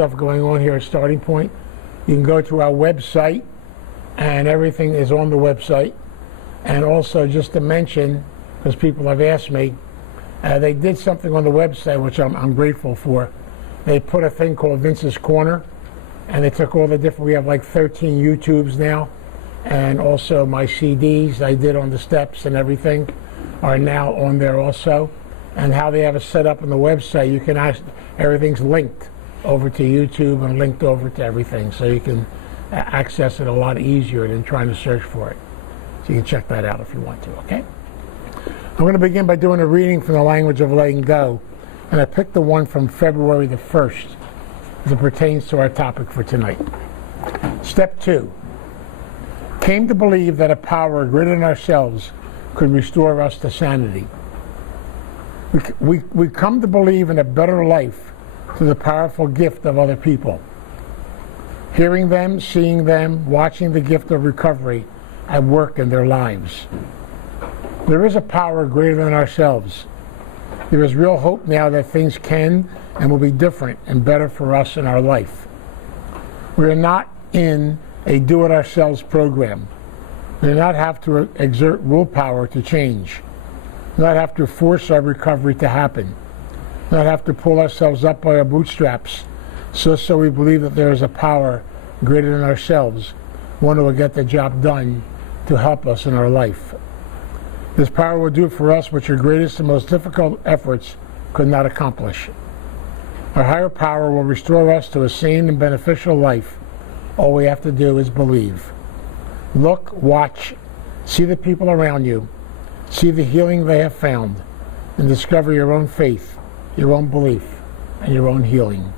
stuff going on here at Starting Point. You can go to our website, and everything is on the website. And also, just to mention, because people have asked me, they did something on the website which I'm grateful for. They put a thing called Vince's Corner, and they took all the different, we have like 13 YouTubes now, and also my CDs I did on the steps and everything are now on there also. And how they have it set up on the website, you can everything's linked over to YouTube and linked over to everything, so you can access it a lot easier than trying to search for it. So you can check that out if you want to, okay? I'm going to begin by doing a reading from the language of letting go, and I picked the one from February the 1st as it pertains to our topic for tonight. Step 2. Came to believe that a power greater than ourselves could restore us to sanity. We come to believe in a better life through the powerful gift of other people. Hearing them, seeing them, watching the gift of recovery at work in their lives. There is a power greater than ourselves. There is real hope now that things can and will be different and better for us in our life. We are not in a do-it-ourselves program. We do not have to exert willpower to change. We do not have to force our recovery to happen. We do not have to pull ourselves up by our bootstraps so we believe that there is a power greater than ourselves, one who will get the job done to help us in our life. This power will do for us what your greatest and most difficult efforts could not accomplish. Our higher power will restore us to a sane and beneficial life. All we have to do is believe. Look, watch, see the people around you, see the healing they have found, and discover your own faith, your own belief, and your own healing.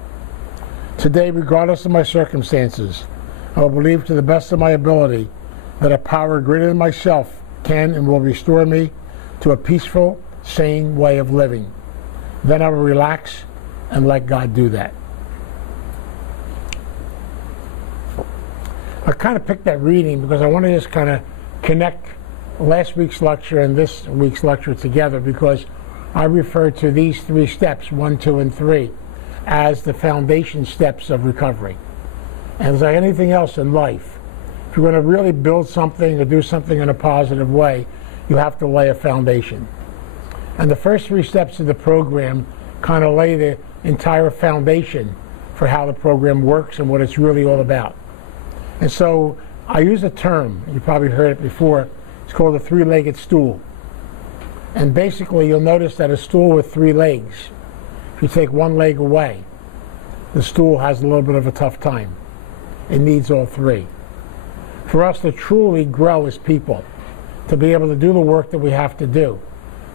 Today, regardless of my circumstances, I will believe to the best of my ability that a power greater than myself can and will restore me to a peaceful, sane way of living. Then I will relax and let God do that. I kind of picked that reading because I want to just kind of connect last week's lecture and this week's lecture together, because I refer to these 3 steps, 1, 2, and 3, as the foundation steps of recovery. And it's like anything else in life. If you're going to really build something or do something in a positive way, you have to lay a foundation. And the first 3 steps of the program kind of lay the entire foundation for how the program works and what it's really all about. And so I use a term, you probably heard it before, it's called a three-legged stool. And basically you'll notice that a stool with 3 legs, if you take one leg away, the stool has a little bit of a tough time. It needs all 3. For us to truly grow as people, to be able to do the work that we have to do,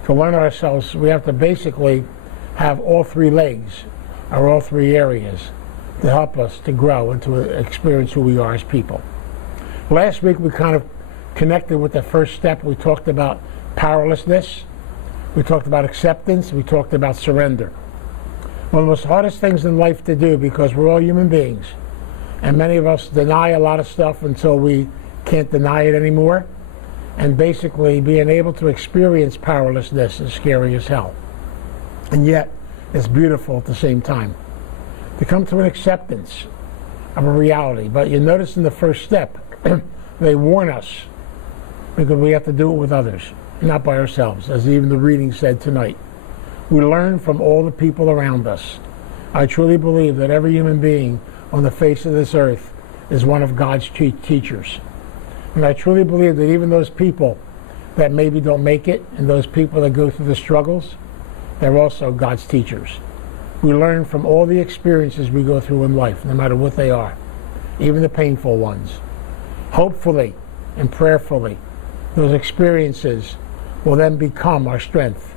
to learn ourselves, we have to basically have all 3 legs, or all 3 areas, to help us to grow and to experience who we are as people. Last week we kind of connected with the first step. We talked about powerlessness, we talked about acceptance, we talked about surrender. One of the most hardest things in life to do, because we're all human beings, and many of us deny a lot of stuff until we can't deny it anymore. And basically being able to experience powerlessness is scary as hell. And yet, it's beautiful at the same time. To come to an acceptance of a reality. But you notice in the first step, they warn us, because we have to do it with others, not by ourselves, as even the reading said tonight. We learn from all the people around us. I truly believe that every human being on the face of this earth is one of God's teachers. And I truly believe that even those people that maybe don't make it, and those people that go through the struggles, they're also God's teachers. We learn from all the experiences we go through in life, no matter what they are, even the painful ones. Hopefully and prayerfully, those experiences will then become our strength.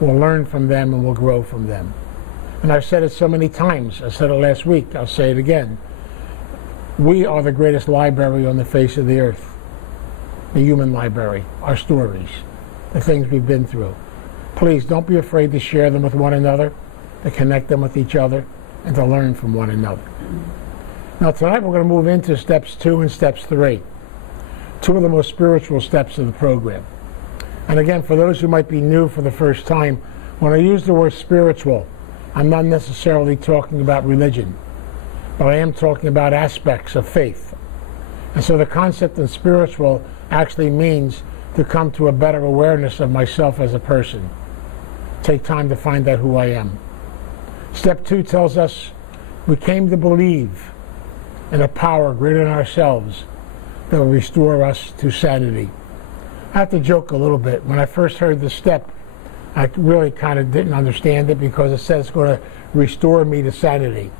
We'll learn from them and we'll grow from them. And I've said it so many times. I said it last week. I'll say it again. We are the greatest library on the face of the earth. The human library. Our stories. The things we've been through. Please don't be afraid to share them with one another, to connect them with each other, and to learn from one another. Now tonight we're going to move into steps 2 and steps 3. 2 of the most spiritual steps of the program. And again, for those who might be new for the first time, when I use the word spiritual, I'm not necessarily talking about religion. but I am talking about aspects of faith. And so the concept in spiritual actually means to come to a better awareness of myself as a person. Take time to find out who I am. Step 2 tells us we came to believe in a power greater than ourselves that will restore us to sanity. I have to joke a little bit. When I first heard this step, I really kind of didn't understand it because it says it's going to restore me to sanity.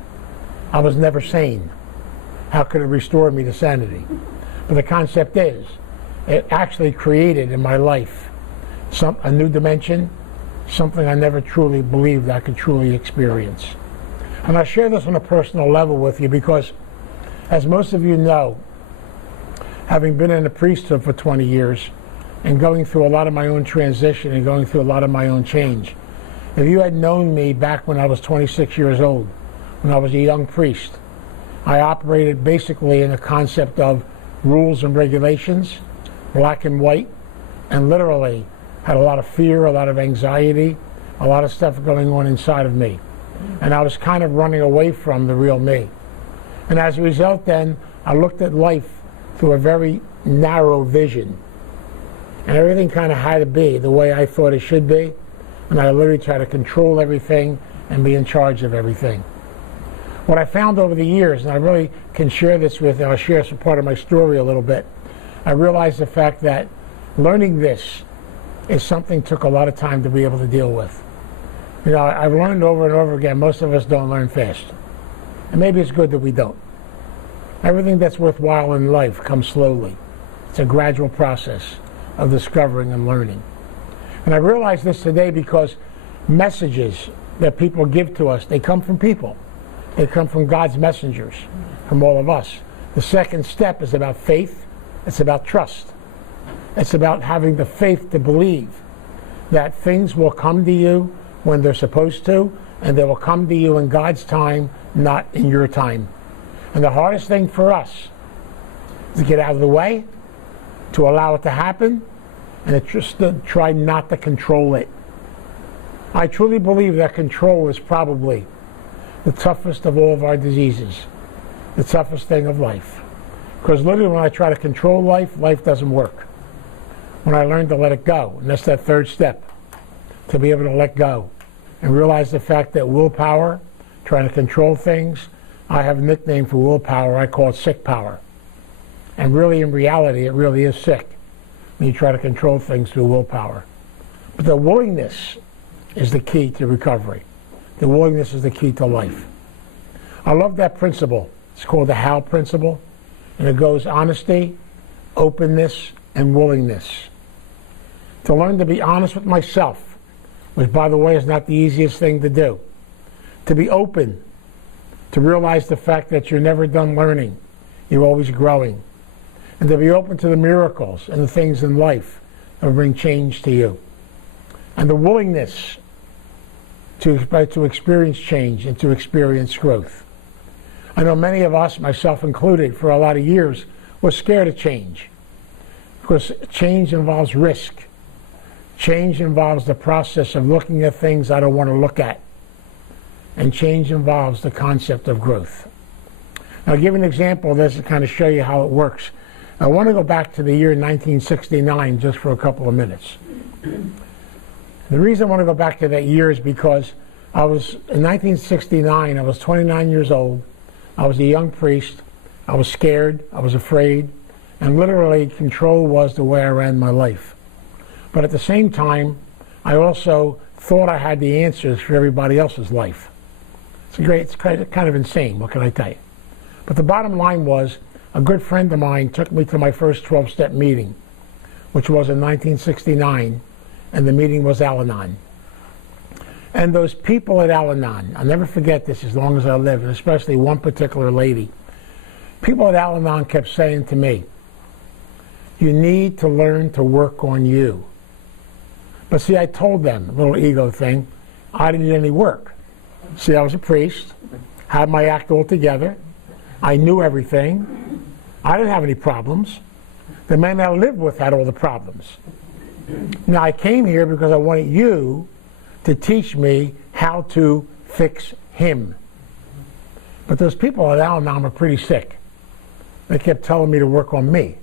I was never sane. How could it restore me to sanity? But the concept is, it actually created in my life a new dimension, something I never truly believed I could truly experience. And I share this on a personal level with you because, as most of you know, having been in the priesthood for 20 years and going through a lot of my own transition and going through a lot of my own change, if you had known me back when I was 26 years old, when I was a young priest, I operated basically in a concept of rules and regulations, black and white, and literally had a lot of fear, a lot of anxiety, a lot of stuff going on inside of me. And I was kind of running away from the real me. And as a result then, I looked at life through a very narrow vision. And everything kind of had to be the way I thought it should be. And I literally tried to control everything and be in charge of everything. What I found over the years, and I really can share this with you, I'll share some part of my story a little bit. I realized the fact that learning this is something that took a lot of time to be able to deal with. You know, I've learned over and over again, most of us don't learn fast. And maybe it's good that we don't. Everything that's worthwhile in life comes slowly. It's a gradual process of discovering and learning. And I realize this today because messages that people give to us, they come from people. They come from God's messengers, from all of us. The second step is about faith. It's about trust. It's about having the faith to believe that things will come to you when they're supposed to, and they will come to you in God's time, not in your time. And the hardest thing for us is to get out of the way, to allow it to happen, and just to try not to control it. I truly believe that control is probably the toughest of all of our diseases, the toughest thing of life. Because literally when I try to control life, life doesn't work. When I learn to let it go, and that's that third step, to be able to let go and realize the fact that willpower, trying to control things, I have a nickname for willpower, I call it sick power. And really in reality, it really is sick when you try to control things through willpower. But the willingness is the key to recovery. The willingness is the key to life. I love that principle. It's called the HOW principle. And it goes honesty, openness, and willingness. To learn to be honest with myself, which by the way is not the easiest thing to do. To be open, to realize the fact that you're never done learning. You're always growing. And to be open to the miracles and the things in life that will bring change to you. And the willingness to experience change and to experience growth. I know many of us, myself included, for a lot of years, were scared of change. Because change involves risk. Change involves the process of looking at things I don't want to look at. And change involves the concept of growth. Now, I'll give an example of this to kind of show you how it works. I want to go back to the year 1969 just for a couple of minutes. The reason I want to go back to that year is because in 1969, I was 29 years old. I was a young priest. I was scared. I was afraid. And literally, control was the way I ran my life. But at the same time, I also thought I had the answers for everybody else's life. It's kind of insane, what can I tell you? But the bottom line was, a good friend of mine took me to my first 12-step meeting, which was in 1969, and the meeting was Al-Anon. And those people at Al-Anon, I'll never forget this as long as I live, and especially one particular lady. People at Al-Anon kept saying to me, you need to learn to work on you. But see, I told them, a little ego thing, I didn't need any work. See, I was a priest, had my act all together, I knew everything, I didn't have any problems. The man I lived with had all the problems. Now, I came here because I wanted you to teach me how to fix him. But those people at Al-Anon are pretty sick. They kept telling me to work on me.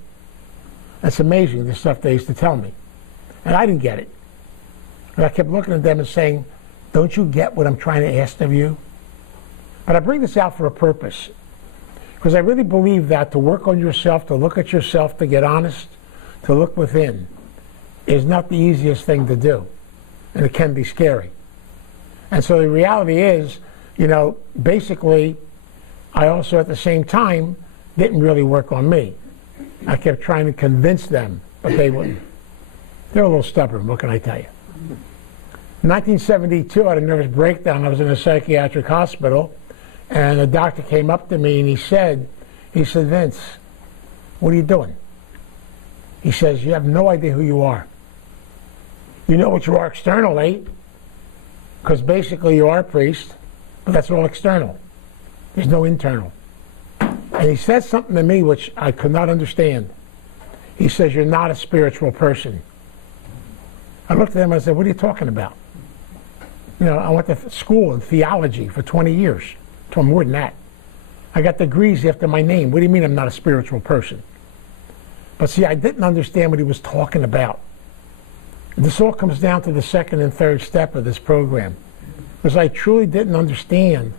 That's amazing, the stuff they used to tell me. And I didn't get it. And I kept looking at them and saying, don't you get what I'm trying to ask of you? But I bring this out for a purpose. Because I really believe that to work on yourself, to look at yourself, to get honest, to look within, is not the easiest thing to do. And it can be scary. And so the reality is, you know, basically, I also at the same time didn't really work on me. I kept trying to convince them, but they wouldn't. They're a little stubborn, what can I tell you? In 1972, I had a nervous breakdown. I was in a psychiatric hospital, and a doctor came up to me and he said, Vince, what are you doing? He says, you have no idea who you are. You know what you are externally, because basically you are a priest, but that's all external. There's no internal. And he said something to me which I could not understand. He says, you're not a spiritual person. I looked at him and I said, what are you talking about? You know, I went to school in theology for 20 years. More than that. I got degrees after my name. What do you mean I'm not a spiritual person? But see, I didn't understand what he was talking about. This all comes down to the second and third step of this program. Because I truly didn't understand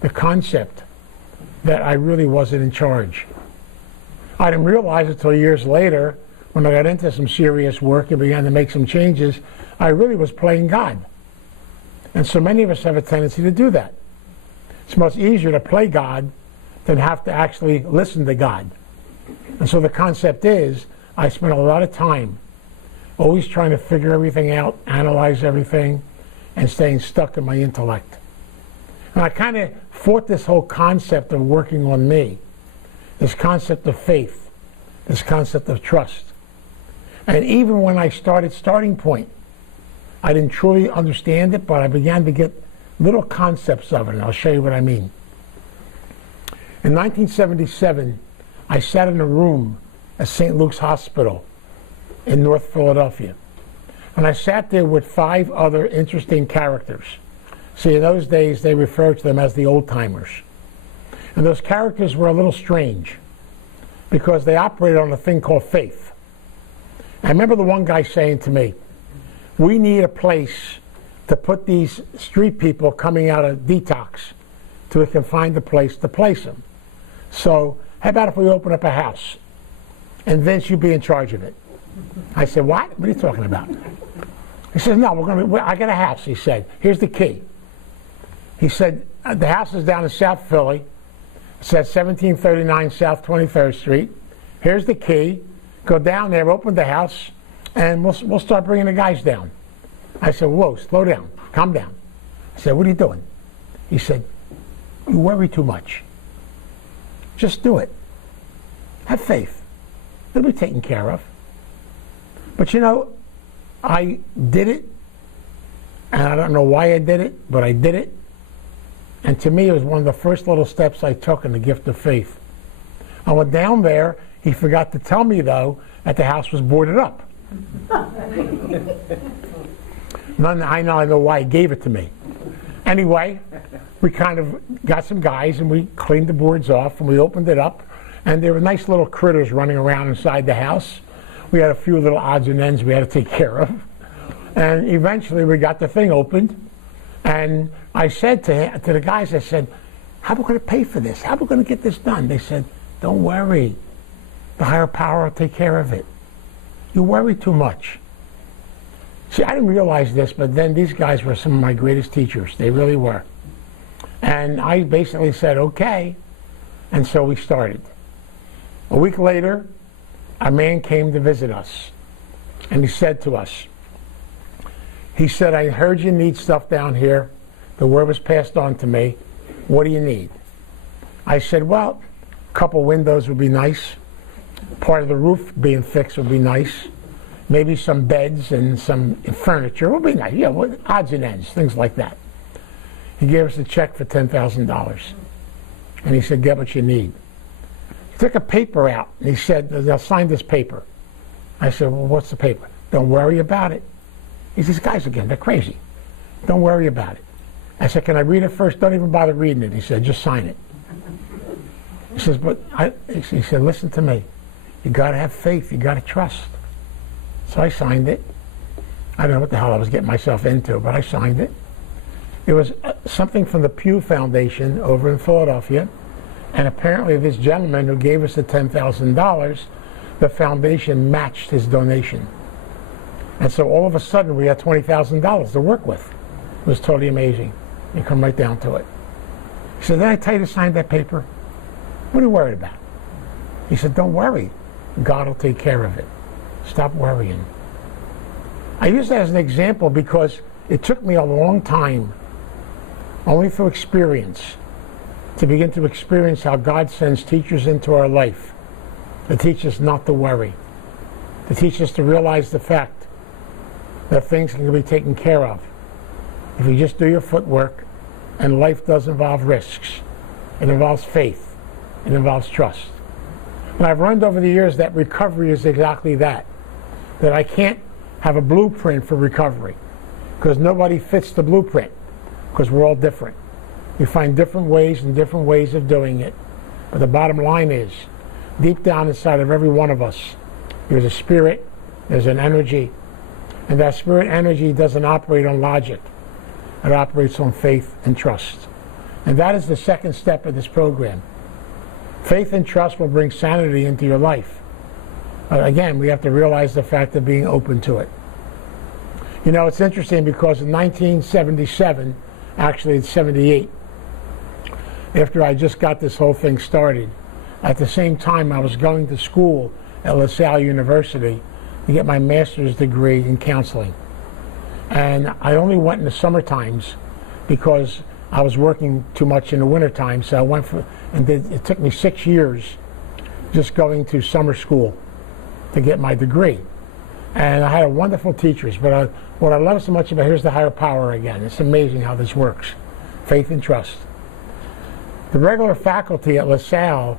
the concept that I really wasn't in charge. I didn't realize it until years later, when I got into some serious work and began to make some changes, I really was playing God. And so many of us have a tendency to do that. It's much easier to play God than have to actually listen to God. And so the concept is, I spent a lot of time always trying to figure everything out, analyze everything, and staying stuck in my intellect. And I kind of fought this whole concept of working on me, this concept of faith, this concept of trust. And even when I started Starting Point, I didn't truly understand it, but I began to get little concepts of it, and I'll show you what I mean. In 1977, I sat in a room at St. Luke's Hospital in North Philadelphia. And I sat there with 5 other interesting characters. See, in those days, they referred to them as the old-timers. And those characters were a little strange because they operated on a thing called faith. I remember the one guy saying to me, we need a place to put these street people coming out of detox till we can find a place to place them. So how about if we open up a house and Vince, you be in charge of it? I said, what? What are you talking about? He said, no, I got a house, he said. Here's the key. He said, the house is down in South Philly. It's at 1739 South 23rd Street. Here's the key. Go down there, open the house, and we'll start bringing the guys down. I said, whoa, slow down, calm down. I said, what are you doing? He said, you worry too much. Just do it. Have faith. It'll be taken care of. But you know, I did it, and I don't know why I did it, but I did it. And to me, it was one of the first little steps I took in the gift of faith. I went down there. He forgot to tell me, though, that the house was boarded up. I know why he gave it to me. Anyway, we kind of got some guys, and we cleaned the boards off, and we opened it up, and there were nice little critters running around inside the house. We had a few little odds and ends we had to take care of. And eventually we got the thing opened, and I said to the guys, I said, how are we going to pay for this? How are we going to get this done? They said, don't worry. The higher power will take care of it. You worry too much. See, I didn't realize this, but then these guys were some of my greatest teachers. They really were. And I basically said, okay. And so we started. A week later, a man came to visit us. And he said to us, he said, I heard you need stuff down here. The word was passed on to me. What do you need? I said, well, a couple windows would be nice. Part of the roof being fixed would be nice. Maybe some beds and some furniture would be nice. Yeah, odds and ends, things like that. He gave us a check for $10,000. And he said, get what you need. He took a paper out, and he said, they'll sign this paper. I said, well, what's the paper? Don't worry about it. He says, guys, again, they're crazy. Don't worry about it. I said, can I read it first? Don't even bother reading it. He said, just sign it. He says, he said, listen to me. You got to have faith. You got to trust. So I signed it. I don't know what the hell I was getting myself into, but I signed it. It was something from the Pew Foundation over in Philadelphia. And apparently this gentleman who gave us the $10,000, the foundation matched his donation. And so all of a sudden we had $20,000 to work with. It was totally amazing. You come right down to it. He said, did I tell you to sign that paper? What are you worried about? He said, don't worry. God will take care of it. Stop worrying. I use that as an example because it took me a long time, only through experience, to begin to experience how God sends teachers into our life to teach us not to worry, to teach us to realize the fact that things can be taken care of if you just do your footwork. And life does involve risks. It involves faith. It involves trust. And I've learned over the years that recovery is exactly that. That I can't have a blueprint for recovery because nobody fits the blueprint because we're all different. We find different ways and different ways of doing it. But the bottom line is, deep down inside of every one of us, there's a spirit, there's an energy, and that spirit energy doesn't operate on logic. It operates on faith and trust. And that is the second step of this program. Faith and trust will bring sanity into your life. Again, we have to realize the fact of being open to it. You know, it's interesting because in 1977, actually it's 78, after I just got this whole thing started, at the same time I was going to school at LaSalle University to get my master's degree in counseling. And I only went in the summer times because I was working too much in the winter time. So I went for, and it took me 6 years just going to summer school to get my degree. And I had wonderful teachers, but what I love so much about, here's the higher power again. It's amazing how this works. Faith and trust. The regular faculty at LaSalle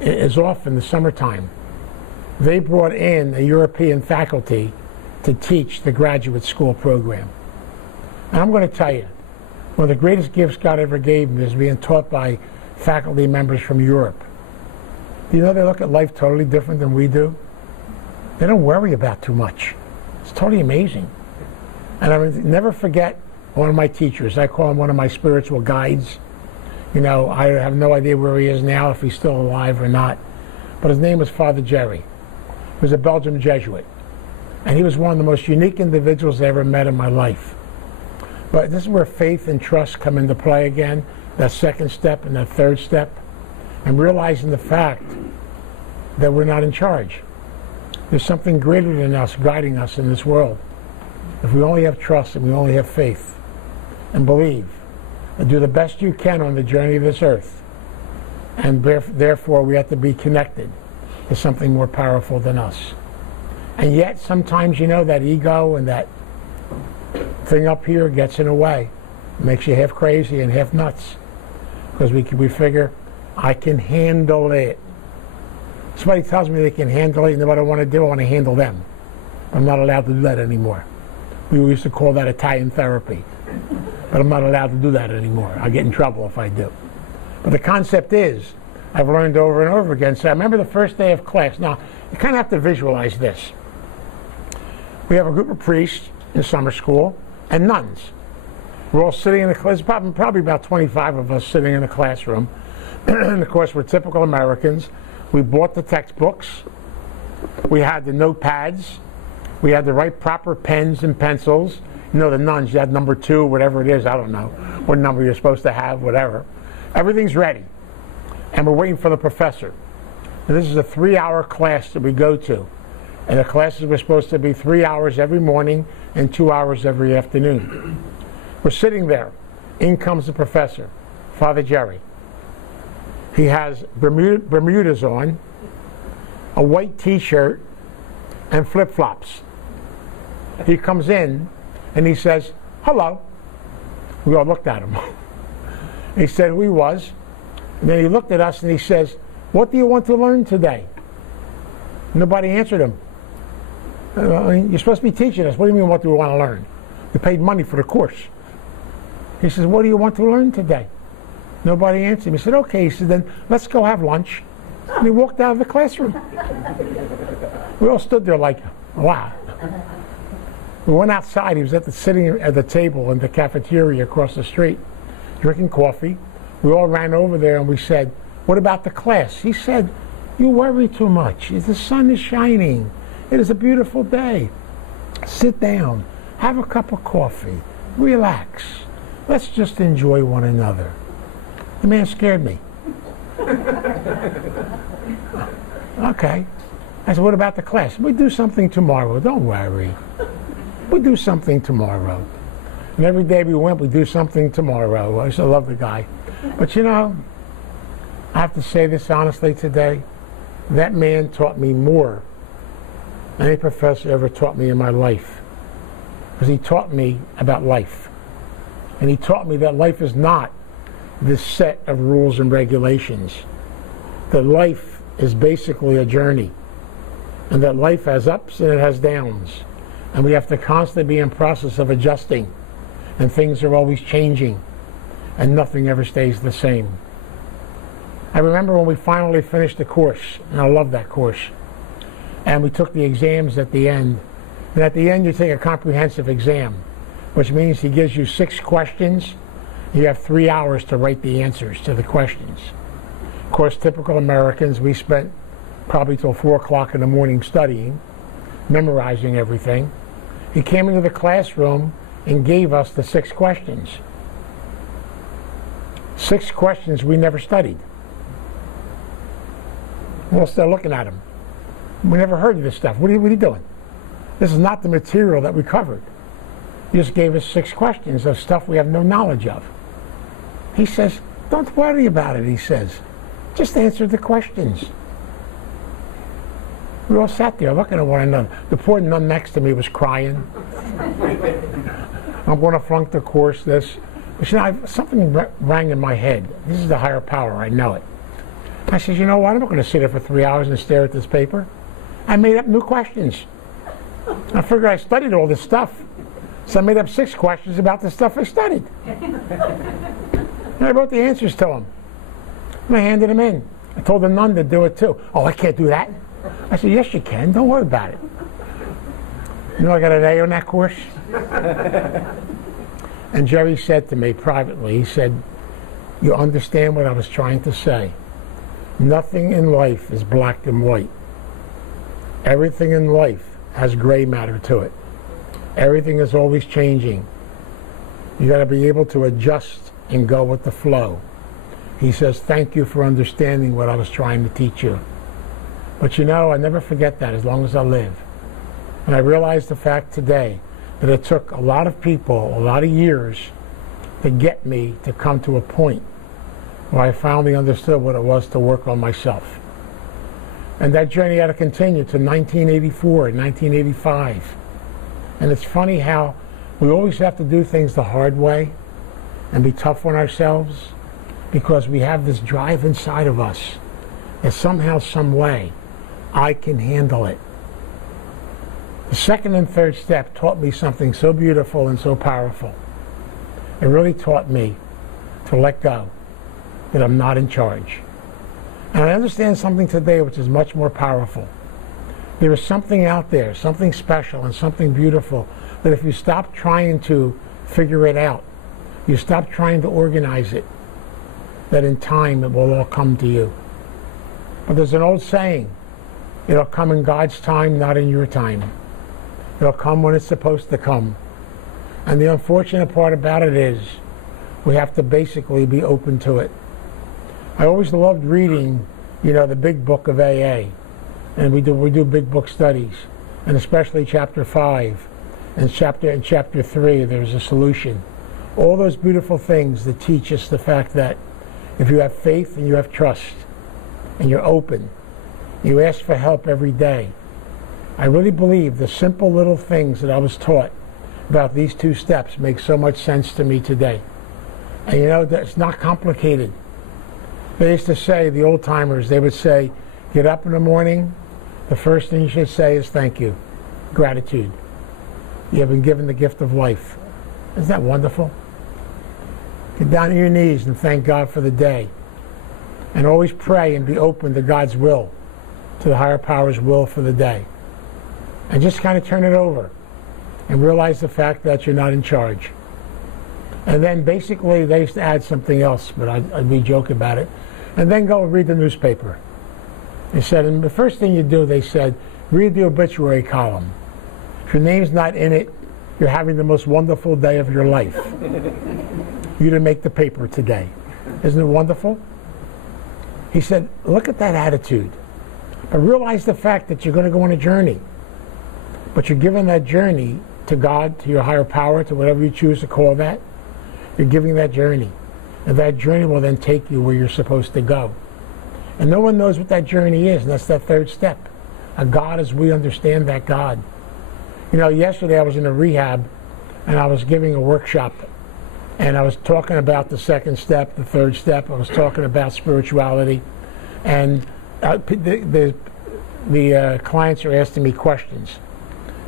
is off in the summertime. They brought in a European faculty to teach the graduate school program. And I'm going to tell you, one of the greatest gifts God ever gave me is being taught by faculty members from Europe. Do you know they look at life totally different than we do? They don't worry about too much. It's totally amazing. And I will never forget one of my teachers. I call him one of my spiritual guides. You know, I have no idea where he is now, if he's still alive or not. But his name was Father Jerry. He was a Belgian Jesuit. And he was one of the most unique individuals I ever met in my life. But this is where faith and trust come into play again, that second step and that third step, and realizing the fact that we're not in charge. There's something greater than us guiding us in this world. If we only have trust and we only have faith and believe and do the best you can on the journey of this earth, and therefore we have to be connected to something more powerful than us. And yet sometimes, you know, that ego and that thing up here gets in the way. It makes you half crazy and half nuts. Because we figure, I can handle it. Somebody tells me they can handle it, and what I want to do, I want to handle them. I'm not allowed to do that anymore. We used to call that Italian therapy. But I'm not allowed to do that anymore. I'll get in trouble if I do. But the concept is, I've learned over and over again. So I remember the first day of class. Now, you kind of have to visualize this. We have a group of priests in summer school and nuns. We're all sitting in the class, probably about 25 of us sitting in a classroom. And of course, we're typical Americans. We bought the textbooks. We had the notepads. We had the right proper pens and pencils. You know, the nuns, you had number 2, whatever it is, I don't know what number you're supposed to have, whatever. Everything's ready. And we're waiting for the professor. And this is a 3-hour class that we go to. And the classes were supposed to be 3 hours every morning and 2 hours every afternoon. We're sitting there. In comes the professor, Father Jerry. He has Bermudas on, a white t-shirt, and flip-flops. He comes in and he says, hello. We all looked at him. He said who he was. And then he looked at us and he says, what do you want to learn today? Nobody answered him. I mean, you're supposed to be teaching us. What do you mean, what do we want to learn? We paid money for the course. He says, what do you want to learn today? Nobody answered him. He said, okay. He said, then let's go have lunch. And he walked out of the classroom. We all stood there like, wow. We went outside. He was sitting at the table in the cafeteria across the street, drinking coffee. We all ran over there and we said, what about the class? He said, you worry too much. The sun is shining. It is a beautiful day. Sit down. Have a cup of coffee. Relax. Let's just enjoy one another. The man scared me. Okay. I said, what about the class? We do something tomorrow. Don't worry. We do something tomorrow. And every day we went, we do something tomorrow. I used to love the guy. But you know, I have to say this honestly today. That man taught me more than any professor ever taught me in my life. Because he taught me about life. And he taught me that life is not this set of rules and regulations. That life is basically a journey. And that life has ups and it has downs. And we have to constantly be in process of adjusting. And things are always changing. And nothing ever stays the same. I remember when we finally finished the course, and I love that course, and we took the exams at the end. And at the end you take a comprehensive exam, which means he gives you 6 questions. You have 3 hours to write the answers to the questions. Of course, typical Americans, we spent probably till 4 o'clock in the morning studying, memorizing everything. He came into the classroom and gave us the 6 questions. 6 questions we never studied. We're still looking at him. We never heard of this stuff. What are you doing? This is not the material that we covered. He just gave us 6 questions of stuff we have no knowledge of. He says, don't worry about it, he says. Just answer the questions. We all sat there looking at one another. The poor nun next to me was crying. I'm going to flunk the course, this. But you know, something rang in my head. This is the higher power, I know it. I said, you know what, I'm not going to sit there for 3 hours and stare at this paper. I made up new questions. I figured I studied all this stuff. So I made up 6 questions about the stuff I studied. And I wrote the answers to them. And I handed them in. I told the nun to do it too. Oh, I can't do that. I said, yes, you can. Don't worry about it. You know, I got an A on that course. And Jerry said to me privately, he said, you understand what I was trying to say. Nothing in life is black and white. Everything in life has gray matter to it. Everything is always changing. You got to be able to adjust and go with the flow. He says, thank you for understanding what I was trying to teach you. But you know, I never forget that as long as I live. And I realize the fact today that it took a lot of people, a lot of years, to get me to come to a point where I finally understood what it was to work on myself. And that journey had to continue to 1984, 1985. And it's funny how we always have to do things the hard way and be tough on ourselves because we have this drive inside of us that somehow, some way, I can handle it. The second and third step taught me something so beautiful and so powerful. It really taught me to let go, that I'm not in charge. And I understand something today which is much more powerful. There is something out there, something special and something beautiful, that if you stop trying to figure it out, you stop trying to organize it, that in time it will all come to you. But there's an old saying, it'll come in God's time, not in your time. It'll come when it's supposed to come. And the unfortunate part about it is, we have to basically be open to it. I always loved reading, you know, the big book of AA. And we do big book studies. And especially chapter 5 and chapter 3, there's a solution. All those beautiful things that teach us the fact that if you have faith and you have trust and you're open, you ask for help every day. I really believe the simple little things that I was taught about these 2 steps make so much sense to me today. And you know, it's not complicated. They used to say, the old timers, they would say, get up in the morning, the first thing you should say is thank you, gratitude. You have been given the gift of life. Isn't that wonderful? Get down on your knees and thank God for the day. And always pray and be open to God's will, to the higher power's will for the day. And just kind of turn it over and realize the fact that you're not in charge. And then basically they used to add something else, but I'd be joking about it. And then go and read the newspaper. They said, and the first thing you do, they said, read the obituary column. If your name's not in it, you're having the most wonderful day of your life. You didn't make the paper today. Isn't it wonderful? He said, look at that attitude. But realize the fact that you're going to go on a journey. But you're giving that journey to God, to your higher power, to whatever you choose to call that. You're giving that journey. And that journey will then take you where you're supposed to go. And no one knows what that journey is, and that's that third step. A God as we understand that God. You know, yesterday I was in a rehab, and I was giving a workshop. And I was talking about the second step, the third step. I was talking about spirituality. And the clients are asking me questions.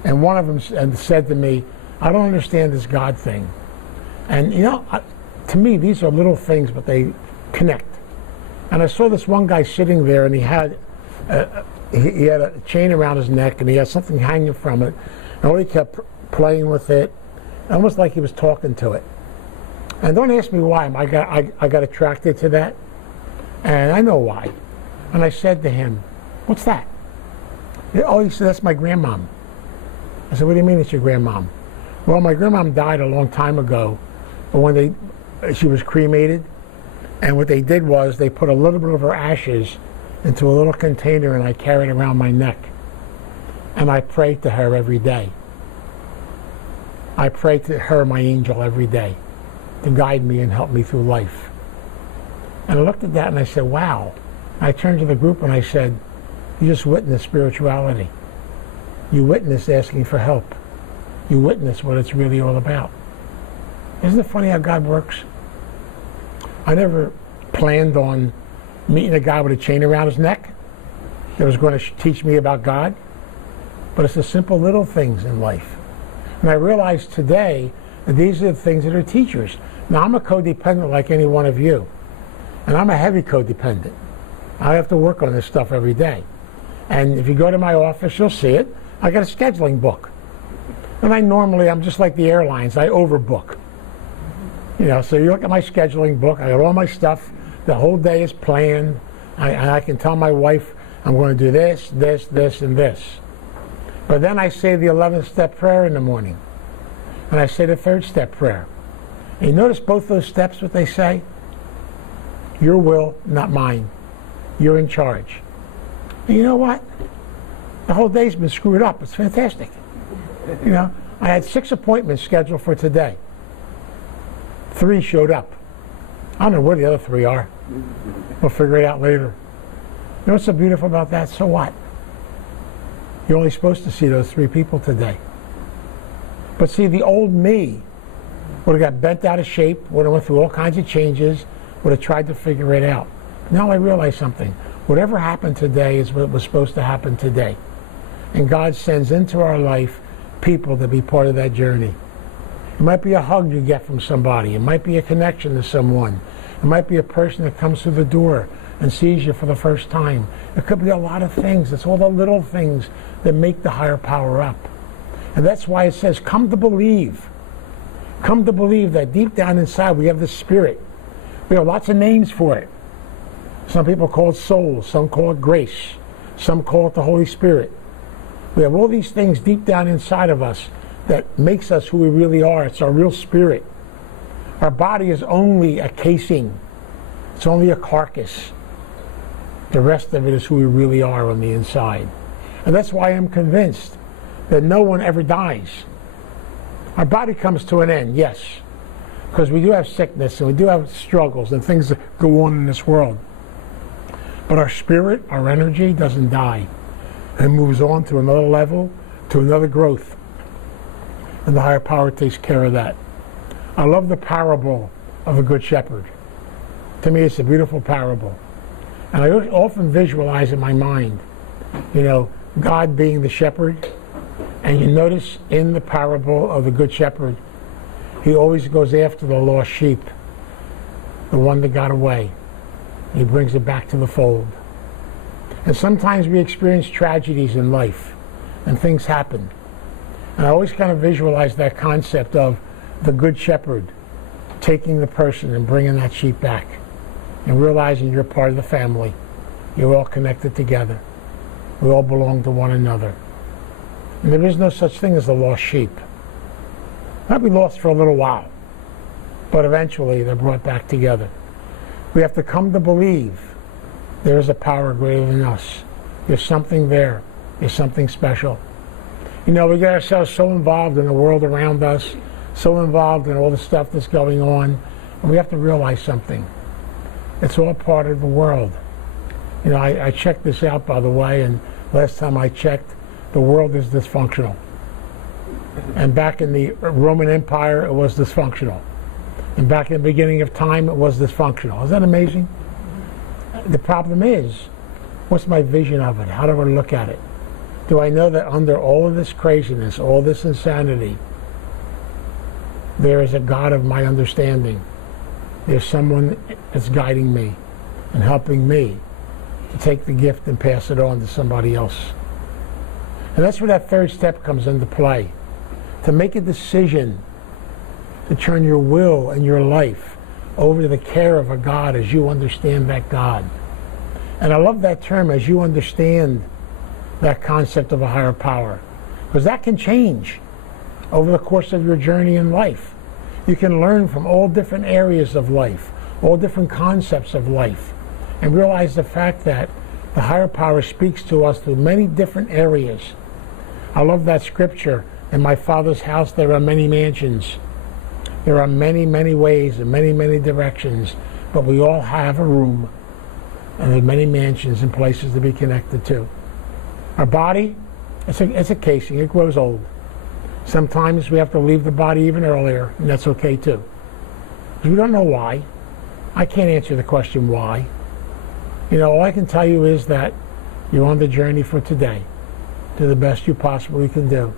And one of them said to me, I don't understand this God thing. And, you know, to me, these are little things, but they connect. And I saw this one guy sitting there, and he had a chain around his neck, and he had something hanging from it. And all he kept playing with it, almost like he was talking to it. And don't ask me why. I got attracted to that. And I know why. And I said to him, what's that? Oh, he said, that's my grandmom. I said, what do you mean it's your grandmom? Well, my grandmom died a long time ago. But when she was cremated. And what they did was they put a little bit of her ashes into a little container, and I carried it around my neck. And I prayed to her every day. I prayed to her, my angel, every day, to guide me and help me through life. And I looked at that and I said, wow. I turned to the group and I said, you just witnessed spirituality. You witnessed asking for help. You witnessed what it's really all about. Isn't it funny how God works? I never planned on meeting a guy with a chain around his neck that was going to teach me about God. But it's the simple little things in life. And I realize today that these are the things that are teachers. Now, I'm a codependent like any one of you. And I'm a heavy codependent. I have to work on this stuff every day. And if you go to my office, you'll see it. I got a scheduling book. And I'm just like the airlines. I overbook. You know, so you look at my scheduling book. I got all my stuff. The whole day is planned. I can tell my wife, I'm going to do this, this, this, and this. But then I say the 11th step prayer in the morning. And I say the third step prayer. And you notice both those steps, what they say? Your will, not mine. You're in charge. And you know what? The whole day's been screwed up. It's fantastic. You know, I had 6 appointments scheduled for today. 3 showed up. I don't know where the other 3 are. We'll figure it out later. You know what's so beautiful about that? So what? You're only supposed to see those 3 people today. But see, the old me would have got bent out of shape, would have went through all kinds of changes, would have tried to figure it out. Now I realize something. Whatever happened today is what was supposed to happen today. And God sends into our life people to be part of that journey. It might be a hug you get from somebody. It might be a connection to someone. It might be a person that comes through the door and sees you for the first time. It could be a lot of things. It's all the little things that make the higher power up. And that's why it says, come to believe. Come to believe that deep down inside we have the Spirit. We have lots of names for it. Some people call it soul. Some call it grace. Some call it the Holy Spirit. We have all these things deep down inside of us that makes us who we really are. It's our real spirit. Our body is only a casing. It's only a carcass. The rest of it is who we really are on the inside. And that's why I'm convinced that no one ever dies. Our body comes to an end, yes, because we do have sickness and we do have struggles and things that go on in this world. But our spirit, our energy doesn't die. It moves on to another level, to another growth. And the higher power takes care of that. I love the parable of the Good Shepherd. To me, it's a beautiful parable. And I often visualize in my mind, you know, God being the shepherd. And you notice in the parable of the Good Shepherd, he always goes after the lost sheep. the one that got away. He brings it back to the fold. And sometimes we experience tragedies in life, and things happen. And I always kind of visualize that concept of the good shepherd taking the person and bringing that sheep back, and realizing you're part of the family. You're all connected together. We all belong to one another. And there is no such thing as a lost sheep. Might be lost for a little while, but eventually they're brought back together. We have to come to believe there is a power greater than us. There's something there. There's something special. You know, we get ourselves so involved in the world around us, so involved in all the stuff that's going on, and we have to realize something. It's all part of the world. You know, I checked this out, by the way, and last time I checked, the world is dysfunctional. And back in the Roman Empire, it was dysfunctional. And back in the beginning of time, it was dysfunctional. Is that amazing? The problem is, what's my vision of it? How do I look at it? Do I know that under all of this craziness, all this insanity, there is a God of my understanding? There's someone that's guiding me and helping me to take the gift and pass it on to somebody else. And that's where that third step comes into play. To make a decision to turn your will and your life over to the care of a God as you understand that God. And I love that term, as you understand that concept of a higher power, because that can change over the course of your journey in life. You can learn from all different areas of life, all different concepts of life, and realize the fact that the higher power speaks to us through many different areas. I love that scripture, in my Father's house there are many mansions. There are many, many ways and many, many directions, but we all have a room, and there are many mansions and places to be connected to. Our body, it's a casing. It grows old. Sometimes we have to leave the body even earlier, and that's okay too. Because we don't know why. I can't answer the question why. You know, all I can tell you is that you're on the journey for today. Do the best you possibly can do.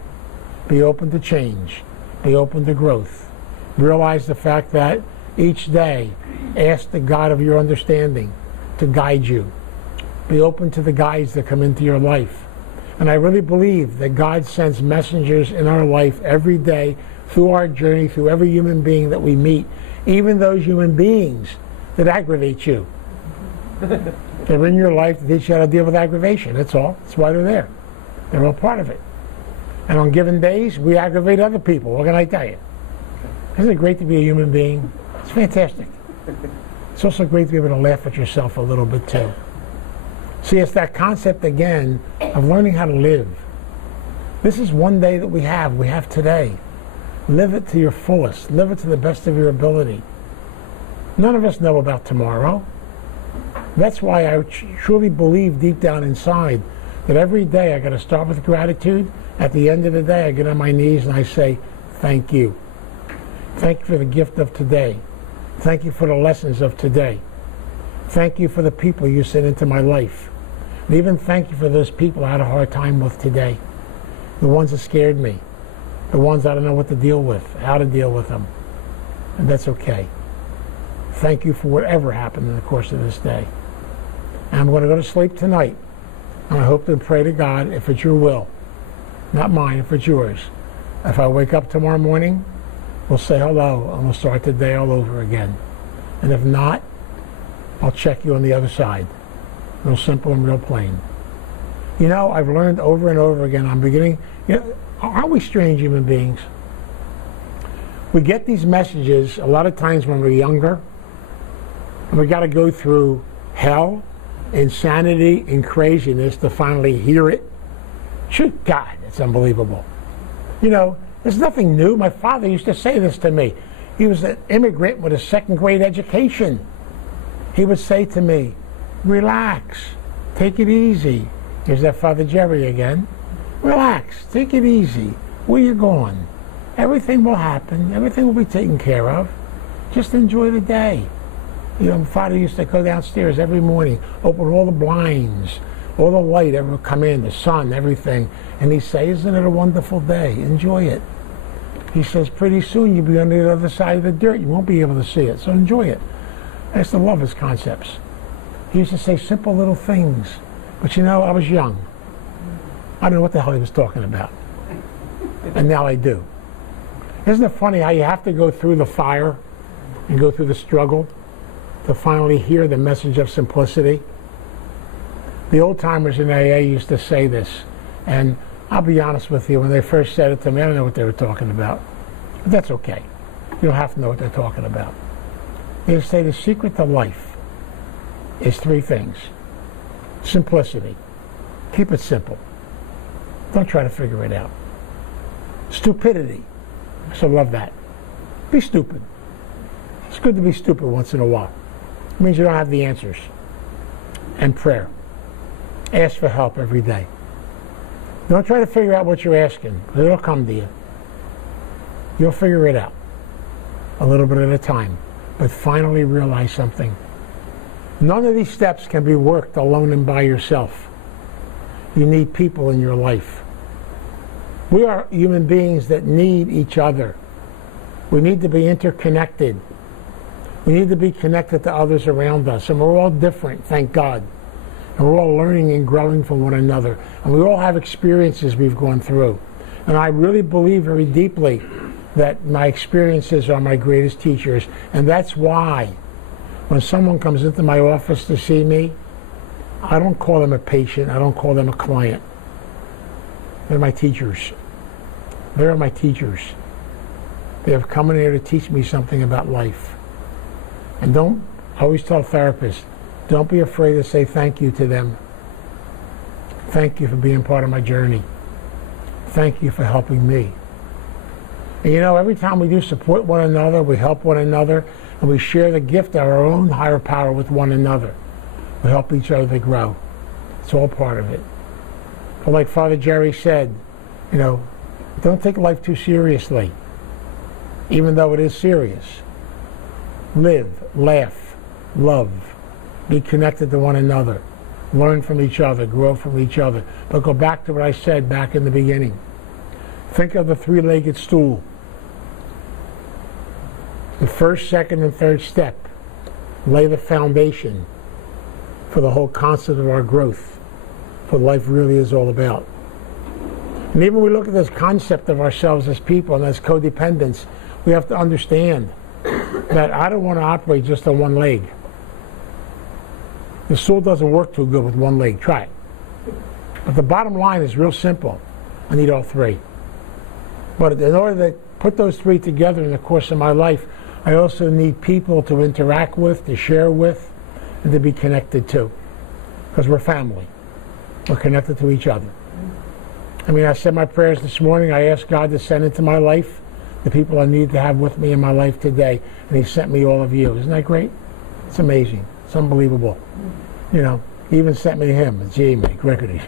Be open to change. Be open to growth. Realize the fact that each day, ask the God of your understanding to guide you. Be open to the guides that come into your life. And I really believe that God sends messengers in our life every day through our journey, through every human being that we meet, even those human beings that aggravate you. They're in your life to teach you how to deal with aggravation. That's all. That's why they're there. They're all part of it. And on given days, we aggravate other people. What can I tell you? Isn't it great to be a human being? It's fantastic. It's also great to be able to laugh at yourself a little bit too. See, it's that concept again of learning how to live. This is one day that we have. We have today. Live it to your fullest. Live it to the best of your ability. None of us know about tomorrow. That's why I truly believe deep down inside that every day I got to start with gratitude. At the end of the day, I get on my knees and I say, thank you. Thank you for the gift of today. Thank you for the lessons of today. Thank you for the people you sent into my life. And even thank you for those people I had a hard time with today. The ones that scared me. The ones I don't know what to deal with, how to deal with them. And that's okay. Thank you for whatever happened in the course of this day. And I'm going to go to sleep tonight. And I hope to pray to God, if it's your will. Not mine, if it's yours. If I wake up tomorrow morning, we'll say hello and we'll start the day all over again. And if not, I'll check you on the other side. Real simple and real plain. You know, I've learned over and over again, I'm beginning, you know, aren't we strange human beings? We get these messages a lot of times when we're younger, and we got to go through hell, insanity, and craziness to finally hear it. Shoot, God, it's unbelievable. You know, there's nothing new. My father used to say this to me. He was an immigrant with a second-grade education. He would say to me, relax, take it easy. Here's that Father Jerry again. Relax, take it easy. Where you going? Everything will happen. Everything will be taken care of. Just enjoy the day. You know, my father used to go downstairs every morning, open all the blinds, all the light ever would come in, the sun, everything. And he'd say, isn't it a wonderful day? Enjoy it. He says, pretty soon you'll be on the other side of the dirt. You won't be able to see it, so enjoy it. I used to love his concepts. He used to say simple little things. But you know, I was young. I don't know what the hell he was talking about. And now I do. Isn't it funny how you have to go through the fire and go through the struggle to finally hear the message of simplicity? The old timers in AA used to say this, and I'll be honest with you, when they first said it to me, I don't know what they were talking about. But that's okay. You don't have to know what they're talking about. They say the secret to life is three things. Simplicity. Keep it simple. Don't try to figure it out. Stupidity. I still love that. Be stupid. It's good to be stupid once in a while. It means you don't have the answers. And prayer. Ask for help every day. Don't try to figure out what you're asking, because it'll come to you. You'll figure it out. A little bit at a time. But finally realize something. None of these steps can be worked alone and by yourself. You need people in your life. We are human beings that need each other. We need to be interconnected. We need to be connected to others around us. And we're all different, thank God. And we're all learning and growing from one another. And we all have experiences we've gone through. And I really believe very deeply that my experiences are my greatest teachers. And that's why when someone comes into my office to see me, I don't call them a patient. I don't call them a client. They're my teachers. They're my teachers. They have come in here to teach me something about life. And I always tell therapists, don't be afraid to say thank you to them. Thank you for being part of my journey. Thank you for helping me. And you know, every time we do support one another, we help one another, and we share the gift of our own higher power with one another. We help each other to grow. It's all part of it. But like Father Jerry said, you know, don't take life too seriously, even though it is serious. Live, laugh, love, be connected to one another, learn from each other, grow from each other. But go back to what I said back in the beginning. Think of the three-legged stool. The first, second, and third step lay the foundation for the whole concept of our growth, for what life really is all about. And even when we look at this concept of ourselves as people and as codependents, we have to understand that I don't want to operate just on one leg. The stool doesn't work too good with one leg. Try it. But the bottom line is real simple. I need all three. But in order to put those three together in the course of my life, I also need people to interact with, to share with, and to be connected to. Because we're family. We're connected to each other. I mean, I said my prayers this morning. I asked God to send into my life the people I need to have with me in my life today. And He sent me all of you. Isn't that great? It's amazing. It's unbelievable. You know, He even sent me him, Jamie, Gregory.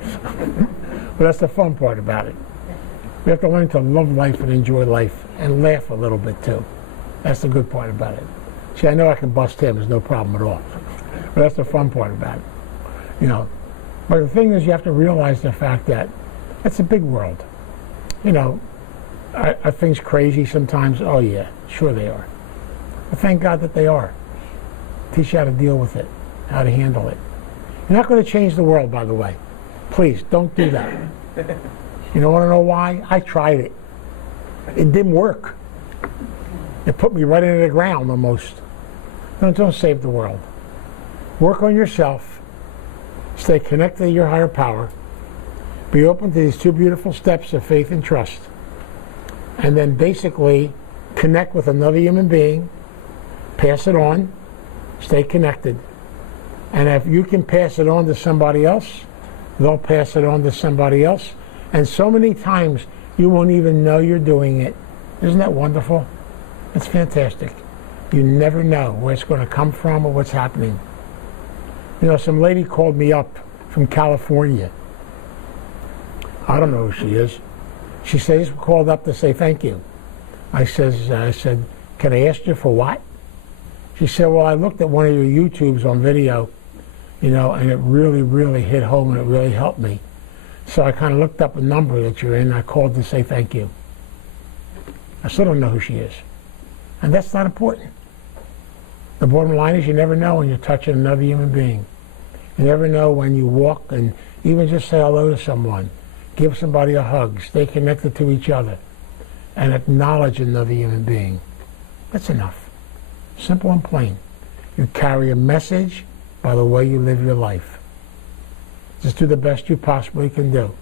But that's the fun part about it. We have to learn to love life and enjoy life and laugh a little bit too. That's the good part about it. See, I know I can bust him. There's no problem at all. But that's the fun part about it. You know, but the thing is, you have to realize the fact that it's a big world. You know, are things crazy sometimes? Oh yeah, sure they are. But thank God that they are. Teach you how to deal with it, how to handle it. You're not going to change the world, by the way. Please, don't do that. You don't want to know why? I tried it. It didn't work. It put me right into the ground almost. Don't save the world. Work on yourself. Stay connected to your higher power. Be open to these two beautiful steps of faith and trust. And then basically connect with another human being. Pass it on. Stay connected. And if you can pass it on to somebody else, they'll pass it on to somebody else. And so many times you won't even know you're doing it. Isn't that wonderful? It's fantastic. You never know where it's going to come from or what's happening. You know, some lady called me up from California. I don't know who she is. She says, called up to say thank you. I said, can I ask you for what? She said, well, I looked at one of your YouTubes on video, you know, and it really, really hit home and it really helped me. So I kind of looked up a number that you're in and I called to say thank you. I still don't know who she is. And that's not important. The bottom line is you never know when you're touching another human being. You never know when you walk and even just say hello to someone. Give somebody a hug. Stay connected to each other. And acknowledge another human being. That's enough. Simple and plain. You carry a message by the way you live your life. Just do the best you possibly can do.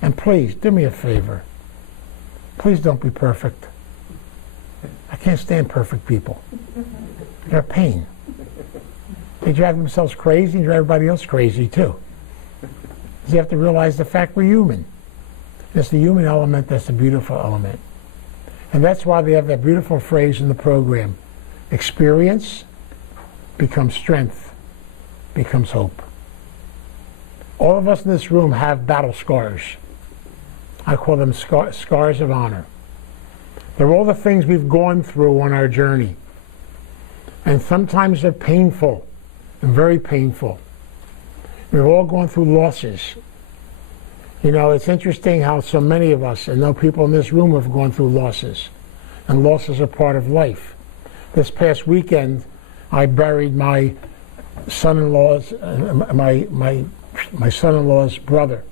And please, do me a favor. Please don't be perfect. I can't stand perfect people. They're a pain. They drive themselves crazy and drive everybody else crazy too. You have to realize the fact we're human. It's the human element that's the beautiful element. And that's why they have that beautiful phrase in the program. Experience becomes strength, becomes hope. All of us in this room have battle scars. I call them scars of honor. They're all the things we've gone through on our journey. And sometimes they're painful and very painful. We've all gone through losses. You know, it's interesting how so many of us, and no people in this room have gone through losses. And losses are part of life. This past weekend, I buried my son-in-law's, my son-in-law's brother,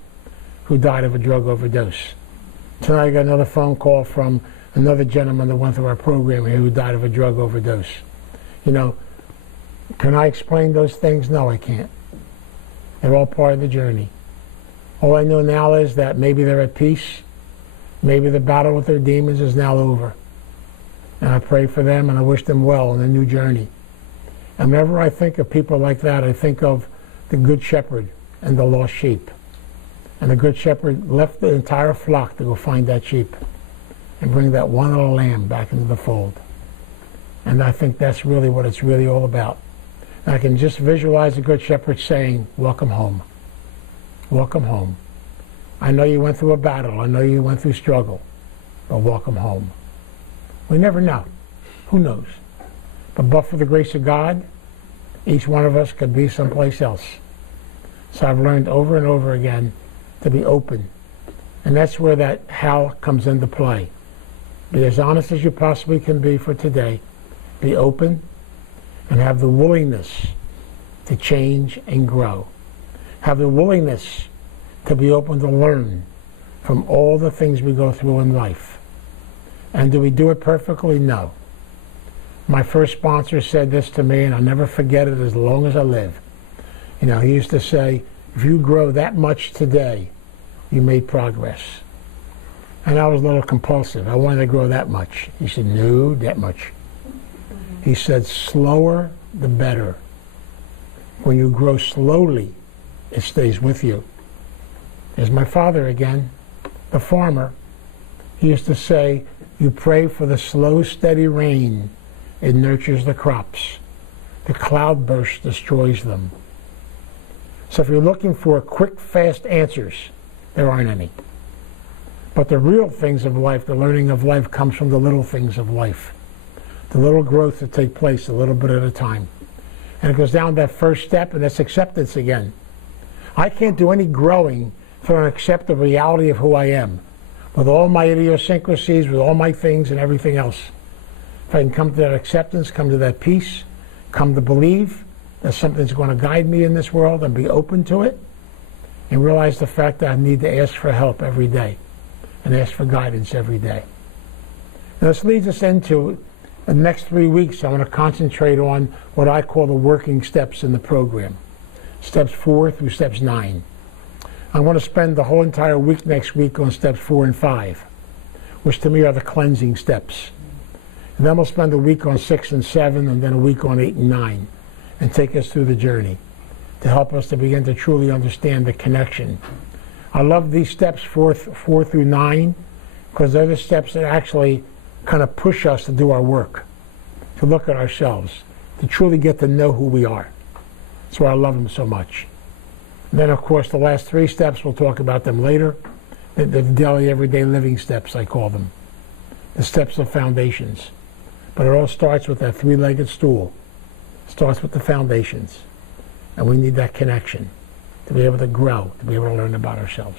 who died of a drug overdose. Tonight I got another phone call from another gentleman that went through our program here who died of a drug overdose. You know, can I explain those things? No, I can't. They're all part of the journey. All I know now is that maybe they're at peace. Maybe the battle with their demons is now over. And I pray for them and I wish them well in the new journey. And whenever I think of people like that, I think of the Good Shepherd and the lost sheep. And the Good Shepherd left the entire flock to go find that sheep and bring that one little lamb back into the fold. And I think that's really what it's really all about. And I can just visualize the Good Shepherd saying, welcome home. Welcome home. I know you went through a battle. I know you went through struggle. But welcome home. We never know. Who knows? But for the grace of God, each one of us could be someplace else. So I've learned over and over again to be open. And that's where that how comes into play. Be as honest as you possibly can be for today. Be open and have the willingness to change and grow. Have the willingness to be open to learn from all the things we go through in life. And do we do it perfectly? No. My first sponsor said this to me, and I'll never forget it as long as I live. You know, he used to say, if you grow that much today, you made progress. And I was a little compulsive. I wanted to grow that much. He said, no, that much. He said, slower the better. When you grow slowly, it stays with you. There's my father again, the farmer. He used to say, you pray for the slow, steady rain. It nurtures the crops. The cloudburst destroys them. So if you're looking for quick, fast answers, there aren't any. But the real things of life, the learning of life, comes from the little things of life. The little growth that take place a little bit at a time. And it goes down that first step, and that's acceptance again. I can't do any growing if I don't accept the reality of who I am, with all my idiosyncrasies, with all my things and everything else. If I can come to that acceptance, come to that peace, come to believe that something's going to guide me in this world and be open to it, and realize the fact that I need to ask for help every day and ask for guidance every day. Now this leads us into the next 3 weeks. I want to concentrate on what I call the working steps in the program. Steps 4 through steps 9. I want to spend the whole entire week next week on steps 4 and 5, which to me are the cleansing steps. And then we'll spend a week on 6 and 7, and then a week on 8 and 9, and take us through the journey to help us to begin to truly understand the connection. I love these steps 4 through 9 because they're the steps that actually kind of push us to do our work, to look at ourselves, to truly get to know who we are. That's why I love them so much. And then, of course, the last 3 steps, we'll talk about them later. The daily, everyday living steps, I call them. The steps of foundations. But it all starts with that 3-legged stool. It starts with the foundations. And we need that connection to be able to grow, to be able to learn about ourselves.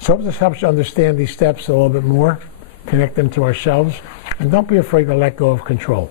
So I hope this helps you understand these steps a little bit more, connect them to ourselves, and don't be afraid to let go of control.